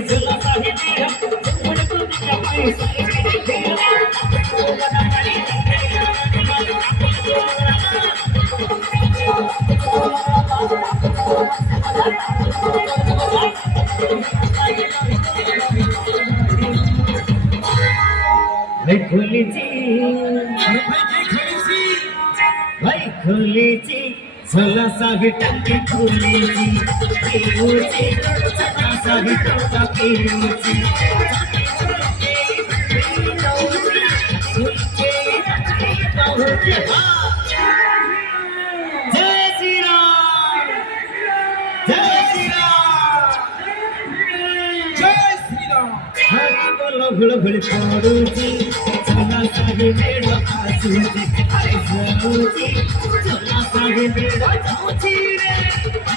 झुला साहिब भाई खोलीची झोला सावी टाकी खोलीची केळूची झोला सावी टाका केळूची जय श्रीराम जय श्रीराम जय श्रीराम हरी बोलो हुळहुळ पडूची झोला सावी मेळ आसूची अरे झोलूची झोला सावी मेळ जाऊची रे